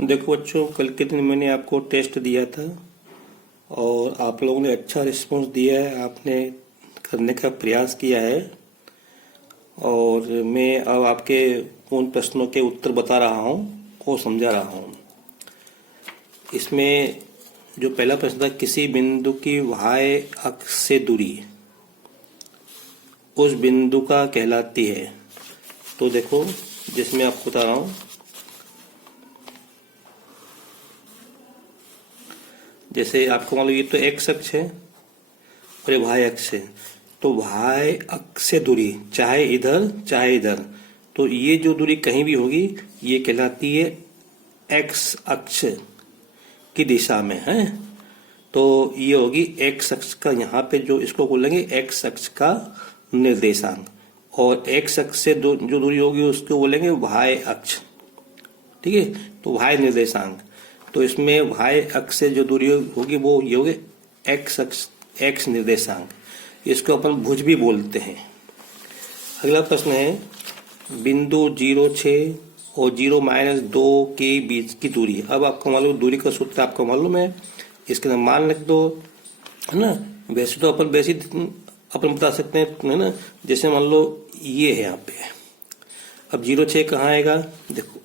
देखो बच्चों, कल के दिन मैंने आपको टेस्ट दिया था और आप लोगों ने अच्छा रिस्पांस दिया है। आपने करने का प्रयास किया है और मैं अब आपके उन प्रश्नों के उत्तर बता रहा हूँ और समझा रहा हूँ। इसमें जो पहला प्रश्न था, किसी बिंदु की y अक्ष से दूरी उस बिंदु का कहलाती है। तो देखो, जिसमें आपको बता रहा हूँ, जैसे आपको मान लो ये तो x अक्ष है और ये y अक्ष है, तो y अक्ष से दूरी चाहे इधर चाहे इधर, तो ये जो दूरी कहीं भी होगी ये कहलाती है x अक्ष की दिशा में है। तो ये होगी x अक्ष का, यहाँ पे जो इसको बोलेंगे x अक्ष का निर्देशांक, और x अक्ष से जो दूरी होगी उसको बोलेंगे y अक्ष। ठीक है, तो y निर्देशांक, तो इसमें y अक्ष से जो दूरी होगी वो ये होगी x अक्ष, x निर्देशांक। इसको अपन भुज भी बोलते हैं। अगला प्रश्न है, बिंदु 0,6 और 0-2 के बीच की दूरी। अब आपको मालूम, दूरी का सूत्र आपको मालूम है, इसके अंदर मान लिख दो, है ना। वैसे तो अपन बता सकते हैं, है ना। जैसे मान लो ये है यहाँ पे, अब 0,6 कहाँ आएगा, देखो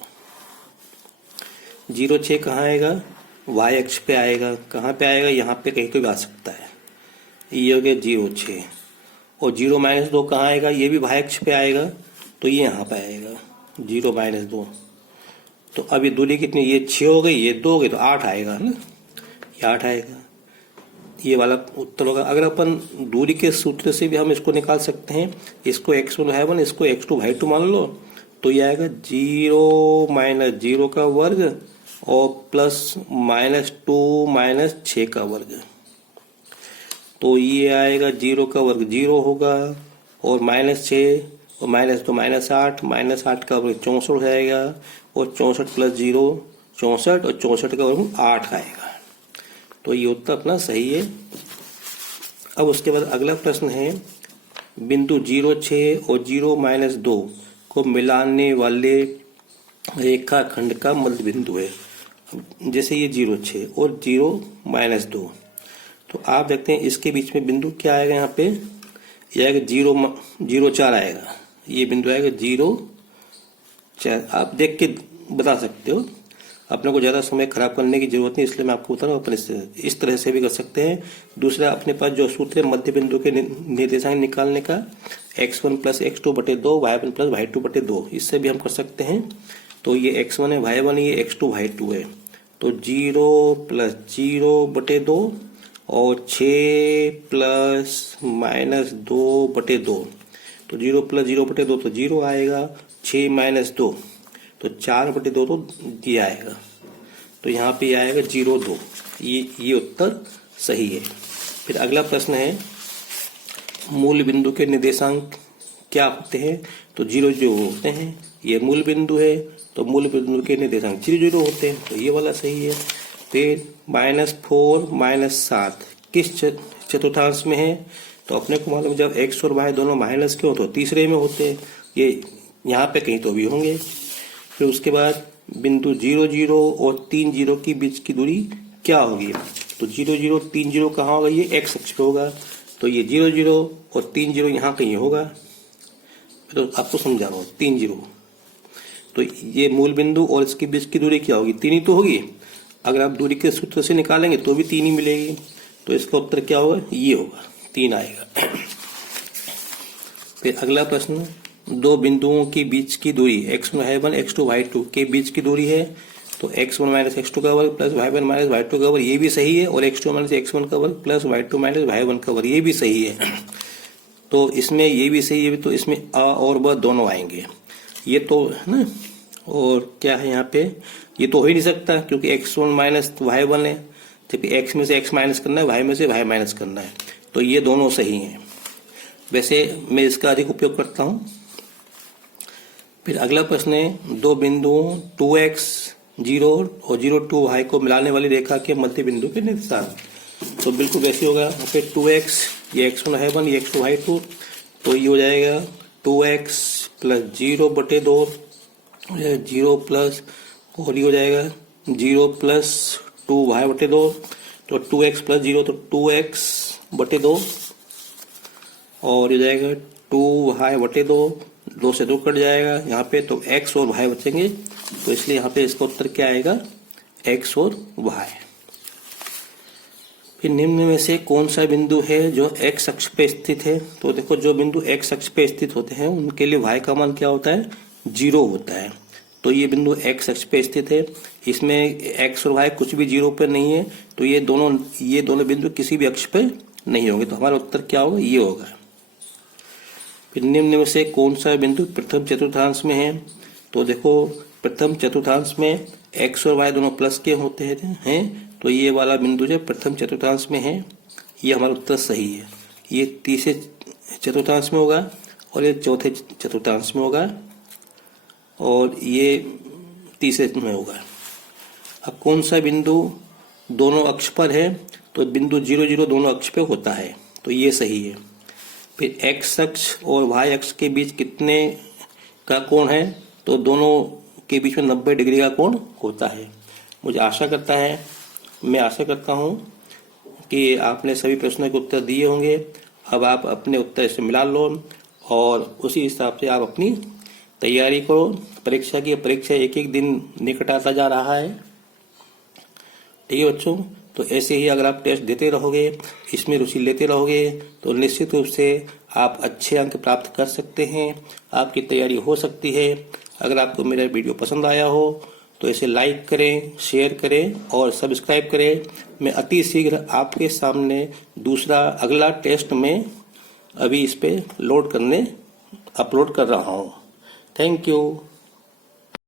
0,6 कहाँ आएगा, y अक्ष पे आएगा। कहाँ पे आएगा, यहाँ पे कहीं तो भी आ सकता है। ये हो गया 0,6, और 0-2 कहाँ आएगा, ये भी y अक्ष पे आएगा, तो ये यहाँ पे आएगा 0-2। तो अब ये दूरी कितनी, ये 6 हो गई, ये 2 हो गई, तो 8 आएगा, है ना, ये 8 आएगा। ये वाला उत्तर होगा। अगर अपन दूरी के सूत्र से भी हम इसको निकाल सकते हैं, इसको x1 y1, इसको x2 y2 मान लो, तो ये आएगा 0-0 का वर्ग और +-2 -6 का वर्ग। तो ये आएगा 0 का वर्ग 0 होगा, और -6 और -2 -8, -8 का वर्ग 64 हो जाएगा, और 64 + 0 64, और 64 का वर्ग 8 आएगा। तो ये उत्तर अपना सही है। अब उसके बाद अगला प्रश्न है, बिंदु 0,6 और 0-2 को मिलाने वाले रेखाखंड का मध्य बिंदु है। जैसे ये 0,6 और 0-2, तो आप देखते हैं इसके बीच में बिंदु क्या आएगा, यहाँ पे ये आएगा 0,4 आएगा। ये बिंदु आएगा 0,4। आप देख के बता सकते हो, अपने को ज़्यादा समय खराब करने की जरूरत नहीं, इसलिए मैं आपको बता रहा हूँ। अपन इस तरह से भी कर सकते हैं। दूसरा, अपने पास जो सूत्र है मध्य बिंदु के निर्देशांक निकालने का, x1 + x2/2 y1 + y2/2, इससे भी हम कर सकते हैं। तो ये x1 है, y1 है, ये x2 y2 है, तो 0 + 0/2 और 6 ± 2/2, तो 0 + 0/2 तो 0 आएगा, 6 - 2 तो 4/2 तो ये आएगा, तो यहाँ पे आएगा 0,2। ये उत्तर सही है। फिर अगला प्रश्न है, मूल बिंदु के निर्देशांक क्या होते हैं। तो 0 होते हैं, ये मूल बिंदु है, तो मूल बिंदु के निर्देशांक 0 होते हैं, तो ये वाला सही है। फिर -4 - 7 किस चतुर्थांश में है, तो अपने को मालूम, जब x और y दोनों माइनस के हो तो तीसरे में होते हैं, ये यहाँ पे कहीं तो भी होंगे। फिर उसके बाद बिंदु 0,0 और 3,0 के बीच की दूरी क्या होगी, तो 0,0 3,0 कहाँ होगा, ये x अक्ष पे होगा, तो ये 0,0 और 3,0 यहाँ कहीं होगा। तो आपको समझा रहा हूँ, 3,0, तो ये मूल बिंदु और इसके बीच की दूरी क्या होगी, 3 ही तो होगी। अगर आप दूरी के सूत्र से निकालेंगे तो भी 3 ही मिलेगी, तो इसका उत्तर क्या होगा, ये होगा, 3 आएगा। फिर अगला प्रश्न, दो बिंदुओं के बीच की दूरी x1 y1 x2 y2 के बीच की दूरी है, तो x1 - x2 का वर्ग + y1 - y2 का वर्ग, ये भी सही है, और x2 - x1 का वर्ग + y2 - y1 का वर्ग, ये भी सही है। तो इसमें ये भी सही है, तो इसमें a और b दोनों आएंगे, ये तो है ना। और क्या है यहाँ पे, ये तो हो ही नहीं सकता, क्योंकि x1 - y1 है, जबकि x में से x माइनस करना है, y में से y माइनस करना है, तो ये दोनों सही हैं। वैसे मैं इसका अधिक उपयोग करता हूँ। फिर अगला प्रश्न है, दो बिंदुओं 2x 0 और 0,2y को मिलाने वाली रेखा के मध्य बिंदु के निर्देशांक। तो बिल्कुल वैसे होगा, यहाँ पे 2x, ये x1 y1, ये x2 y2, तो ये हो जाएगा 2x + 0/2, 0 प्लस, और ये हो जाएगा 0 प्लस 2y बटे 2, तो 2x प्लस 0 तो 2x बटे 2, और ये जाएगा 2y बटे 2, 2 से 2 कट जाएगा यहाँ पे, तो x और y बचेंगे, तो इसलिए यहाँ पे इसका उत्तर क्या आएगा, x और y। फिर निम्न में से कौन सा बिंदु है जो x अक्ष पे स्थित है, तो देखो जो बिंदु x अक्ष पे स्थित होते हैं उनके लिए y का मान क्या होता है, 0 होता है। तो ये बिंदु x अक्ष पे स्थित है, इसमें x और y कुछ भी 0 पे नहीं है, तो ये दोनों बिंदु किसी भी अक्ष पे नहीं होंगे, तो हमारा उत्तर क्या होगा, ये होगा। फिर निम्न में से कौन सा बिंदु प्रथम चतुर्थांश में है, तो देखो प्रथम चतुर्थांश में x और y दोनों प्लस के होते हैं, तो ये वाला बिंदु जो प्रथम चतुर्थांश में है, ये हमारा उत्तर सही है। ये तीसरे चतुर्थांश में होगा और ये चौथे चतुर्थांश में होगा और ये तीसरे में होगा। अब कौन सा बिंदु दोनों अक्ष पर है, तो बिंदु 0 0 दोनों अक्ष पे होता है, तो ये सही है। फिर x अक्ष और y अक्ष के बीच कितने का कोण है, तो दोनों के बीच में 90 डिग्री का कोण होता है। मैं आशा करता हूँ कि आपने सभी प्रश्नों के उत्तर दिए होंगे। अब आप अपने उत्तर से मिला लो और उसी हिसाब से आप अपनी तैयारी करो। परीक्षा एक एक दिन निकट आता जा रहा है, ठीक है बच्चों। तो ऐसे ही अगर आप टेस्ट देते रहोगे, इसमें रुचि लेते रहोगे, तो निश्चित रूप से आप अच्छे अंक प्राप्त कर सकते हैं, आपकी तैयारी हो सकती है। अगर आपको मेरा वीडियो पसंद आया हो तो इसे लाइक करें, शेयर करें और सब्सक्राइब करें। मैं अति शीघ्र आपके सामने अगला टेस्ट में अभी इस पे अपलोड कर रहा हूँ। Thank you.